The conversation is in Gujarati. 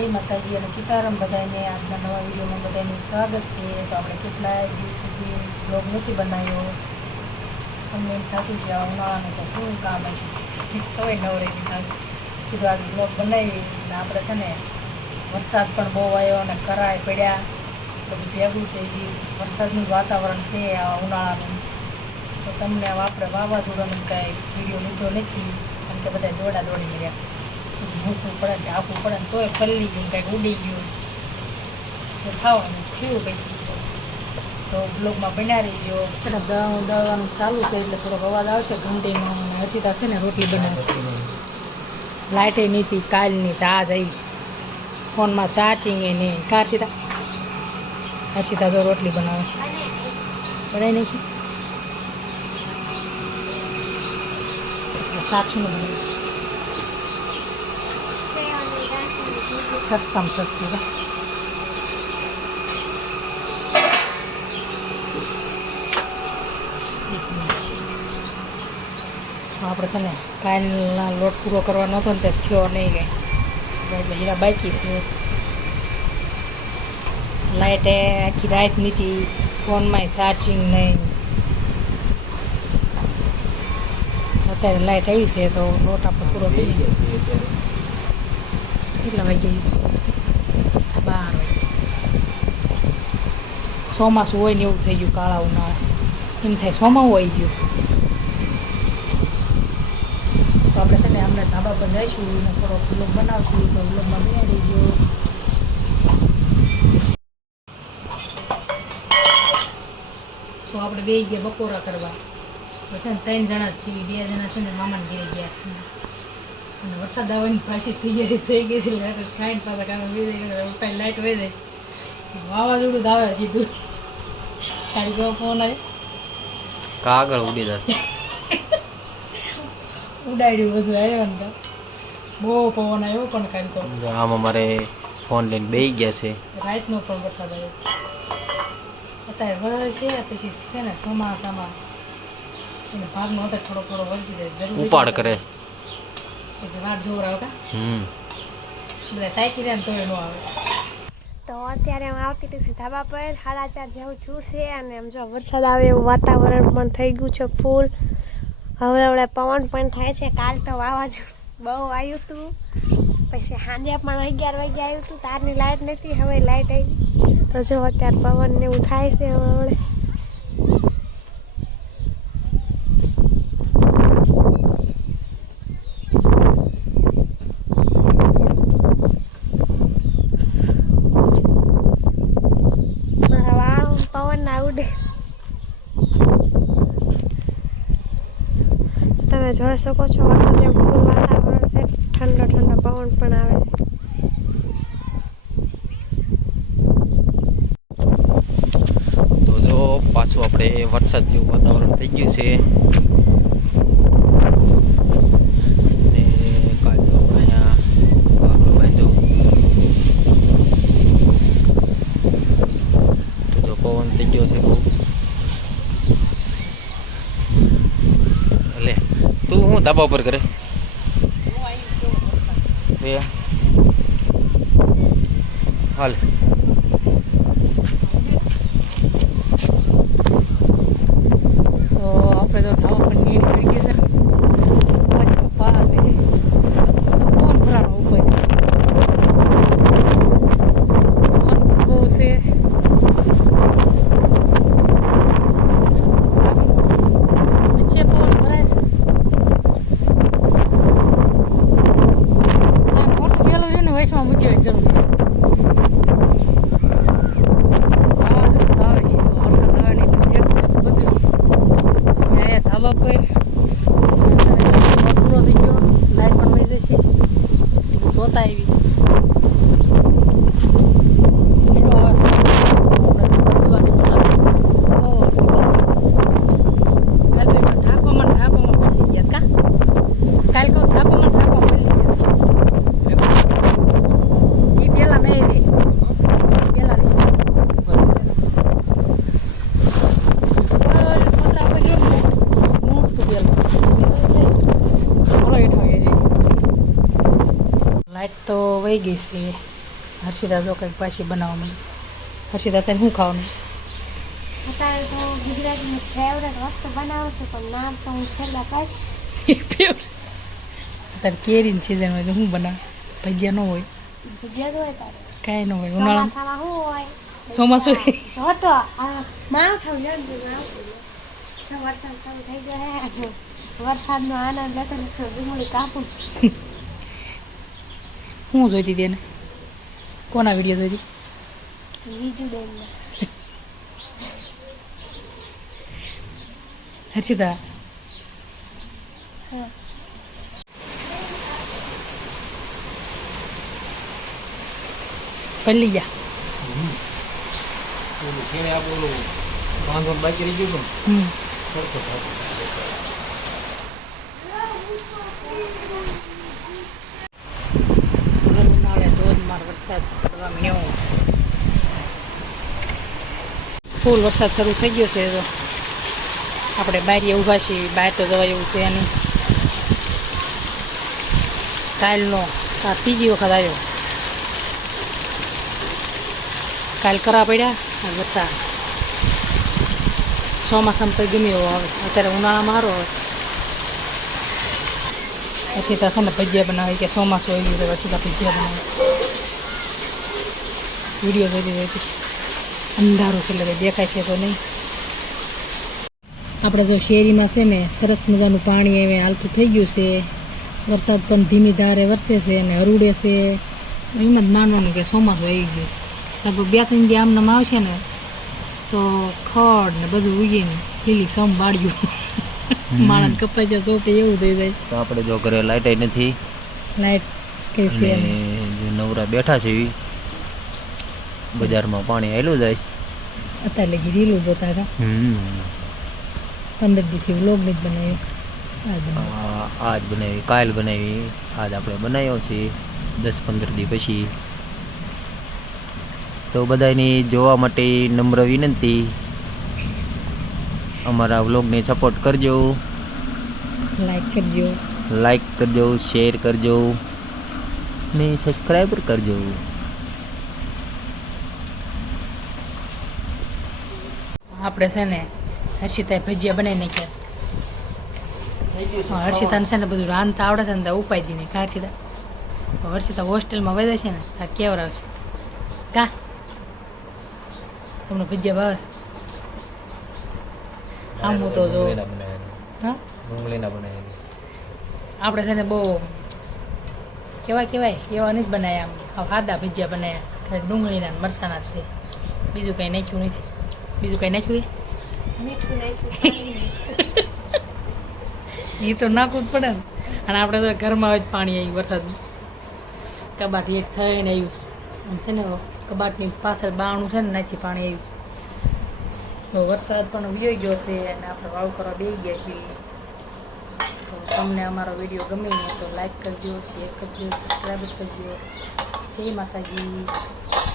જય માતાજી અને સીતારામ બધાને આજના નવા વિડીયોમાં બધાનું સ્વાગત છે. તો આપણે કેટલાય દિવસ સુધી બ્લોગ નથી બનાવ્યો? તમને એમ થતું કે ઉનાળાનું તો શું કામ હશે? તોય નવરેથી થાય કીધું આજે બ્લોગ બનાવી અને આપણે છે ને વરસાદ પણ બહુ આવ્યો અને કરાય પડ્યા. બધું ભેગું છે એ વરસાદનું વાતાવરણ છે આ ઉનાળાનું. તો તમને આપણે વાવાઝોડાનું કાંઈ વીડિયો લીધો નથી. કારણ કે બધા દોડા દોડી ગયા મૂકવું પડે કે આપવું પડે ને તોય પલ્લી ગયું, કાંઈક ઉડી ગયું. જે થવાનું થયું પછી તો. બ્લોગમાં રહી ગયો એટલે દળવાનું દળવાનું ચાલુ છે એટલે થોડોક અવાજ આવશે ઘંટીનો અને હર્ષિતા છે ને રોટલી બનાવે લાઇટે નીતિ, કાલની તો આજ આવી. ફોનમાં ચાર્જિંગ એ નહીં કા હર્ષિતા? હર્ષિતા તો રોટલી બનાવે. બનાવી નાખી. સાક્ષીનું બનાવ્યું સસ્તામાં સસ્તું આપણે છે ને કાલના લોટ પૂરો કરવાનો હતો ને તે થયો નહીં કંઈ હીરા બાકી છે. લાઇટે આખી રાત નહીંતી ફોનમાં ચાર્જિંગ નહીં. અત્યારે લાઇટ આવી છે તો લોટ આપણે પૂરો થઈ ગયો કેટલા વાગે બાર ચોમાસું હોય ને એવું થઈ ગયું કાળા ઉનાળા એમ થાય સોમા આવી ગયું તો આપણે છે ને હમણાં ધાબા પર જઈશું ને થોડો બ્લોગ બનાવશું તો બ્લોગમાં બનાવી ગયો તો આપણે બે ગયા બપોરા કરવા પછી ત્રણ જણા છીએ બે જણા છે ને મામાને ઘરે ગયા વરસાદ આવવાની પાછી થઈ ગઈ થઈ ગઈ હતી લાઈટ ખાઈને પાછા કામ ઉઠાઈ લાઈટ વહી જાય વાવાઝોડું આવે કીધું. ખાલી કેવો ફોન આવે કાગળ ઉડી જાય. ઉડાડ્યું બધું આવ્યો ને તો. બહુ પવન આવ્યો પણ ખાલી તો. આમાં અમારે ફોન લઈને બેસી ગયા છે. રાતનો પણ વરસાદ આવ્યો. અત્યારે વરસ છે પછી છે ને ચોમાસામાં. એને ભાગનો અત્યારે થોડો થોડો વરસી જાય જરૂર ઉપાડ કરે. તો અત્યારે હું આવતી હતી ધાબા પર સાડા ચાર જેવું છું છે અને એમ જો વરસાદ આવે એવું વાતાવરણ પણ થઈ ગયું છે ફૂલ. હવે હવે પવન પણ થાય છે. કાલ તો વાવાઝોડું બહુ આવ્યું હતું. પછી સાંજે પણ અગિયાર વાગે આવ્યું હતું. તારની લાઇટ નથી હવે લાઇટ આવી. તો જો અત્યારે પવન ને એવું થાય છે હવે હવે મારા વાળ પવન ના ઉડે તમે જોઈ શકો છો વરસાદ એવું વાતાવરણ છે. ઠંડો ઠંડો પવન પણ આવે છે. તો જો પાછું આપણે વરસાદ જેવું વાતાવરણ થઈ ગયું છે ને કાલ જો અહીંયા કાગડો બાંધ્યો તો જો પવન થઈ ગયો છે બહુ એટલે તું શું ધાબા ઉપર કરે એ હાલ તો આપણે તો ધાવા પર નીર પડી ગઈ છે પછી પાર આવે છે પવન ભરાણો ઉપર પવન પણ બહુ છે વચ્ચે પવન ભરાય છે આ મોટું ગેલું છે ને વચમાં મૂક્યો હોય જરૂર વાવાઝોડું તો આવે છે તો વરસાદ આવે નહીં તો ભેગું બધું અહીંયા ધાબા પર પૂરો થઈ ગયો લાઈટ પણ વહી જશે જોતા આવી એનો અવાજ આપણે બધી બોલાવે બહુ કાલ તો એમાં ઢાંકોમાં ને ઢાંકોમાં પડી ગયા કા કાલ કહું ઢાંકોમાં ને ઢાંકોમાં પડી ગયા એ પેલા નહીં રે પેલા રહેશે લાઈટ તો વહી ગઈ છે. હર્ષિતા જો કંઈક પાછી બનાવવાની હર્ષિદા હર્ષિતા તને શું ખાવાનું? અત્યારે તો ગુજરાતની ફેવરેટ વસ્તુ બનાવું છું પણ નામ તો હું છેલ્લા કહીશ. અત્યારે કેરીની સિઝન હોય તો હું બનાવ? ભજીયા ન હોય. ગુજરાત હોય તારે? કાંઈ ન હોય ઉનાળામાં? શું હોય? ચોમાસું? જો તો આ માવઠું જલ્દી માવઠું જો વરસાદ શરૂ થઈ ગયો વરસાદનો આનંદ લેતો કાપું. શું જોઈતી હતી એને? કોના વીડિયો જોઈતી હર્ષિતા? હા. પલ્લી જા બાકી રહી ગયું હમ. ફૂલ વરસાદ શરૂ થઈ ગયો છે, તો આપણે બારીએ ઊભા છીએ બહાર તો જવાય એવું છે એની કાલનો, આ ત્રીજી વખત આવ્યો. કાલ કરા પડ્યા અને વરસાદ. ચોમાસામાં તો ગમે એવો આવે અત્યારે ઉનાળામાં સારો આવે પછી તો છે ને ભજીયા બનાવે, કે ચોમાસું આવી ગયું પછી ભજીયા બનાવે. વીડિયો જોઈ દીધો અંધારું છે એટલે દેખાય છે તો નહીં. આપણે જો શેરીમાં છે ને સરસ મજાનું પાણી હવે હાલતું થઈ ગયું છે. વરસાદ પણ ધીમી ધારે વરસે છે અને હરુડે છે. એમ જ માનવાનું કે ચોમાસું આવી ગયું. લગભગ બે ત્રણ દી આમ આવશે ને તો ખડ ને બધું ઉગીને લીલી સમ બાળ્યું. માણસ કપાઈ જાય તો એવું થઈ જાય. તો આપણે જો ઘરે લાઇટ નથી. લાઈટ કે છે નવરા બેઠા છે ઈ બજારમાં પાણી આવેલું જાય અત્યારે લગી રીલું જોતા હતા. પંદર દીથી વ્લોગ બનાવ્યો. બનાવ્યો. આજ બનાવી કાલ બનાવી. આજ આપણે બનાવ્યો છે દસ પંદર દી પછી. તો બધાની જોવા માટે નમ્ર વિનંતી. અમારા વ્લોગને સપોર્ટ કરજો. લાઈક કરજો. લાઈક કરજો શેર કરજો. ને સબસ્ક્રાઈબર કરજો. આપણે છે ને હર્ષિતાએ ભજીયા બનાવી નાખ્યા. હર્ષિતાને છે ને બધું રાંધતા આવડે છે ને તો ઉપાય દીને કા હર્ષિતા હર્ષિતા હોસ્ટેલમાં વધે છે ને, તાર કેવર આવશે. કા? તમને ભજીયા ભાવે? આમ હું તો જો આપણે છે ને બહુ કેવાય કેવાય, એવા નથી બનાવ્યા આમ. સાદા ભજીયા બનાવ્યા ખાલી ડુંગળીના મરસાના જ તે. બીજું કંઈ નાખ્યું નથી. બીજું કંઈ નાખ્યું એ તો નાખવું જ પડે ને અને આપણે તો ઘરમાં જ પાણી આવ્યું વરસાદ કબાટ એક થઈને આવ્યું છે ને કબાટની પાછળ બાણું છે ને નાથી પાણી આવ્યું તો વરસાદ પણ વયો ગયો છે અને આપણે વાવ કરવા બે ગયા છીએ તો તમને અમારો વીડિયો ગમે ને તો લાઈક કરજો શેર કરજો સબસ્ક્રાઈબ કરજો જય માતાજી